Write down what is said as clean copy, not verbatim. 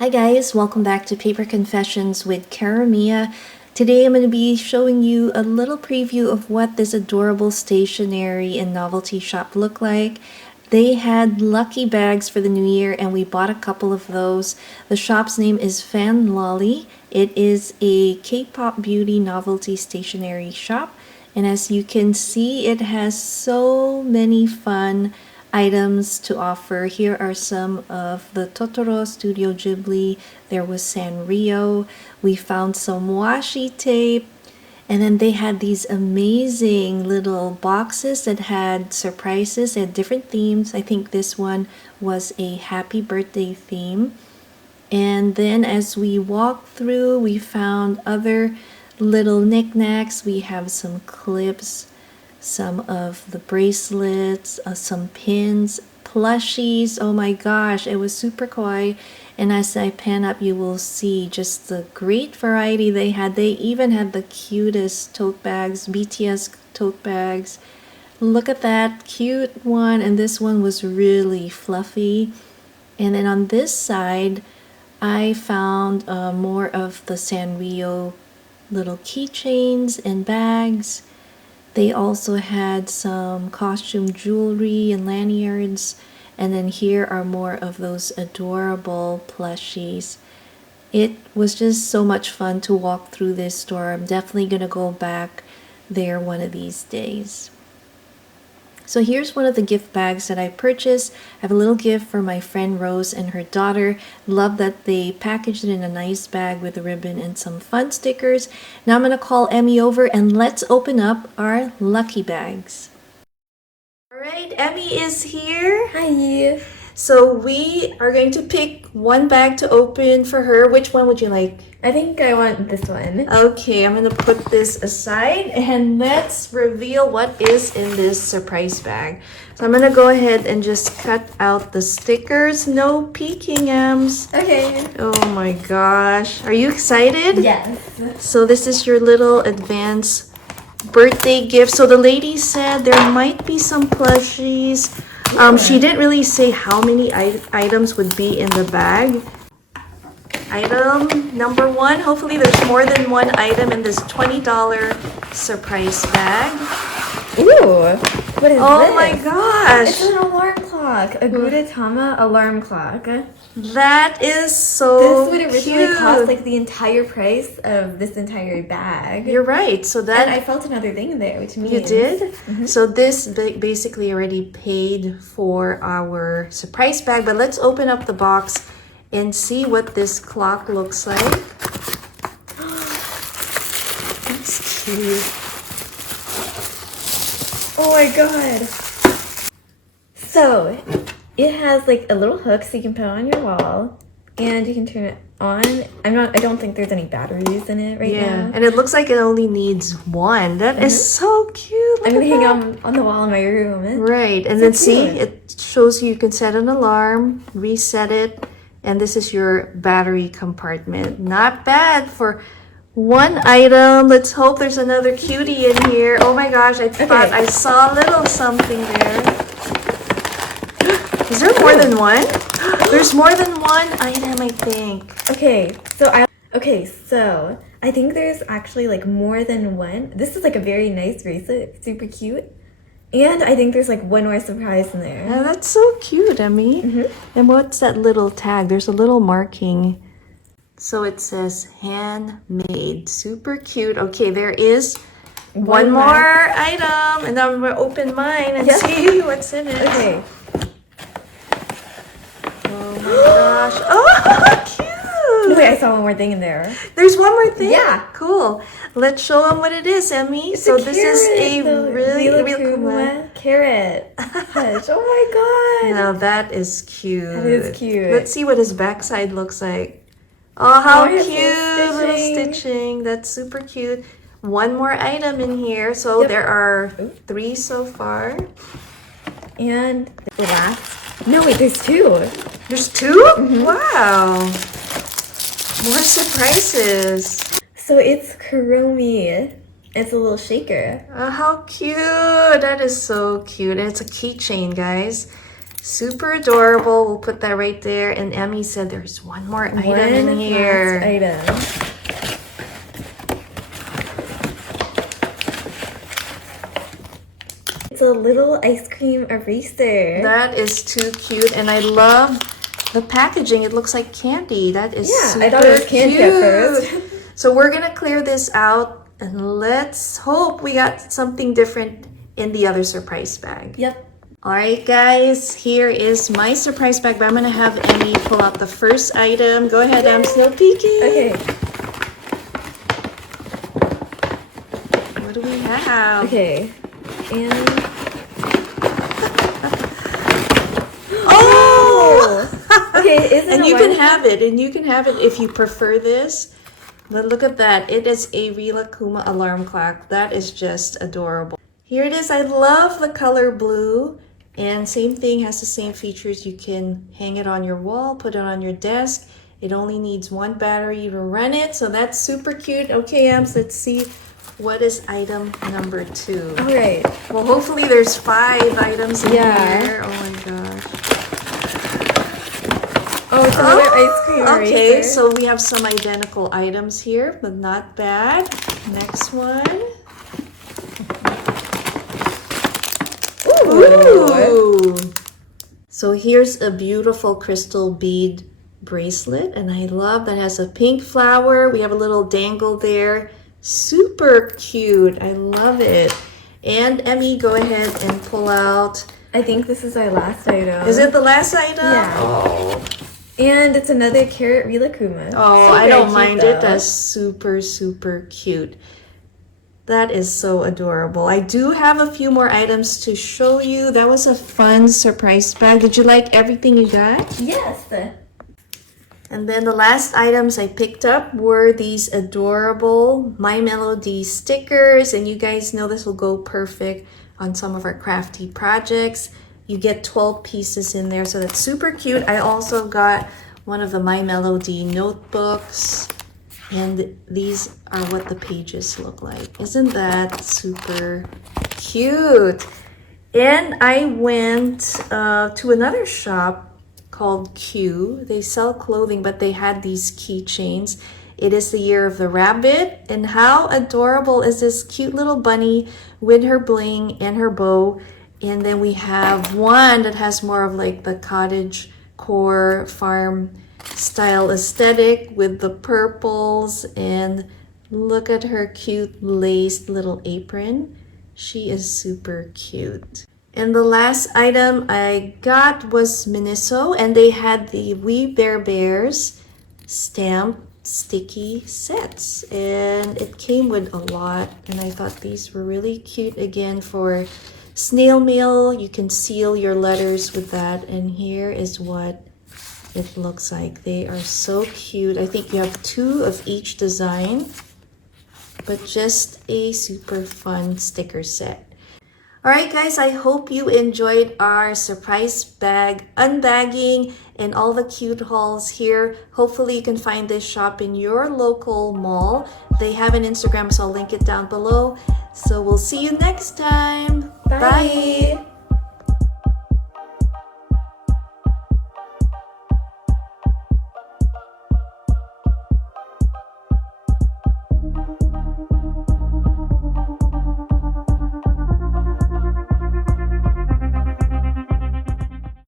Hi guys, welcome back to Paper Confessions with Karamia. Today I'm going to be showing you a little preview of what this adorable stationery and novelty shop looked like. They had lucky bags for the new year and we bought a couple of those. The shop's name is Fanloli. It is a K-pop beauty novelty stationery shop, and as you can see, it has so many fun items to offer. Here are some of the Totoro Studio Ghibli. There was Sanrio. We found some washi tape. And then they had these amazing little boxes that had surprises. They had different themes. I think this one was a happy birthday theme. And then as we walked through, we found other little knickknacks. We have some clips, some of the bracelets, some pins, plushies. Oh my gosh, it was super kawaii. And as I pan up, you will see just the great variety they had. They even had the cutest tote bags, BTS tote bags. Look at that cute one, and this one was really fluffy. And then on this side, I found more of the Sanrio little keychains and bags. They also had some costume jewelry and lanyards. And then here are more of those adorable plushies. It was just so much fun to walk through this store. I'm definitely going to go back there one of these days. So here's one of the gift bags that I purchased. I have a little gift for my friend Rose and her daughter. Love that they packaged it in a nice bag with a ribbon and some fun stickers. Now I'm going to call Emmy over and let's open up our lucky bags. Alright, Emmy is here. Hi. So we are going to pick one bag to open for her. Which one would you like? I think I want this one. Okay, I'm going to put this aside and let's reveal what is in this surprise bag. So I'm going to go ahead and just cut out the stickers. No peeking, Ems. Okay. Oh my gosh. Are you excited? Yes. So this is your little advance birthday gift. So the lady said there might be some plushies. She didn't really say how many items would be in the bag. Item number one. Hopefully there's more than one item in this $20 surprise bag. Ooh. What is this? Oh my gosh. It's an alarm clock. A Gudetama alarm clock. That is so This would originally cost like the entire price of this entire bag. You're right. So that... And I felt another thing there, which means... You did? Mm-hmm. So this basically already paid for our surprise bag. But let's open up the box and see what this clock looks like. That's cute. Oh my god. So, it has like a little hook so you can put it on your wall. And you can turn it on. I don't think there's any batteries in it right now. And it looks like it only needs one. That is so cute. I'm gonna hang on the wall in my room. Right. And then see, it shows you can set an alarm, reset it, and this is your battery compartment. Not bad for one item. Let's hope there's another cutie in here. Oh my gosh, I thought I saw a little something there. Is there more than one? There's more than one item, I think. Okay, so I think there's actually like more than one. This is like a very nice bracelet, super cute. And I think there's like one more surprise in there. Yeah, that's so cute, Emmy. And what's that little tag? There's a little marking. So it says handmade. Super cute. Okay, there is one more item. And now I'm going to open mine and see what's in it. Okay. Oh my gosh. Oh, cute. Wait, I saw one more thing in there. There's one more thing? Yeah. Cool. Let's show them what it is, Emmy. It's so a this carrot, is a really cool carrot. Hush. Oh my god. Now that is cute. That is cute. Let's see what his backside looks like. Oh, how cute. Little Stitching. That's super cute. One more item in here. So there are 3 so far. And the last. No, wait, there's 2. There's 2? Wow. More surprises. So it's Kuromi. It's a little shaker. Oh, how cute. That is so cute. And it's a keychain, guys. Super adorable. We'll put that right there. And Emmy said there's one more item in here. Item. It's a little ice cream eraser. That is too cute, and I love the packaging. It looks like candy. That is super I thought it was candy cute. at first. So we're gonna clear this out, and let's hope we got something different in the other surprise bag. Yep. All right, guys, here is my surprise bag, but I'm gonna have Emmy pull out the first item. Go ahead, I'm still peeking. Okay. What do we have? Okay. And okay, isn't and it you one? can have it, and you can have it if you prefer this. But look at that. It is a Rilakkuma alarm clock. That is just adorable. Here it is. I love the color blue. And same thing, has the same features. You can hang it on your wall, put it on your desk. It only needs one battery to run it. So that's super cute. Okay, Ams, let's see what is item number 2. All right. Well, hopefully there's 5 items in here. Oh my gosh. Oh, it's another ice cream eraser. Okay, so we have some identical items here, but not bad. Next one. Ooh. So here's a beautiful crystal bead bracelet, and I love that it has a pink flower. We have a little dangle there. Super cute. I love it. And Emmy, go ahead and pull out. I think this is our last item. Is it the last item? Yeah. Oh. And it's another carrot Rilakkuma. Oh, I don't mind it. That's super, super cute. That is so adorable. I do have a few more items to show you. That was a fun surprise bag. Did you like everything you got? Yes. And then the last items I picked up were these adorable My Melody stickers. And you guys know this will go perfect on some of our crafty projects. You get 12 pieces in there, so that's super cute. I also got one of the My Melody notebooks. And these are what the pages look like. Isn't that super cute? And I went to another shop called Q. They sell clothing, but they had these keychains. It is the year of the rabbit. And how adorable is this cute little bunny with her bling and her bow. And then we have one that has more of like the cottage core farm style aesthetic with the purples, and look at her cute laced little apron. She is super cute. And the last item I got was Miniso, and they had the We Bear Bears stamp sticky sets, and it came with a lot, and I thought these were really cute. Again, for snail mail, you can seal your letters with that, and here is what it looks like. They are so cute. I think you have 2 of each design, but just a super fun sticker set. All right, guys, I hope you enjoyed our surprise bag unbagging and all the cute hauls here. Hopefully you can find this shop in your local mall. They have an Instagram, so I'll link it down below. So we'll see you next time. Bye.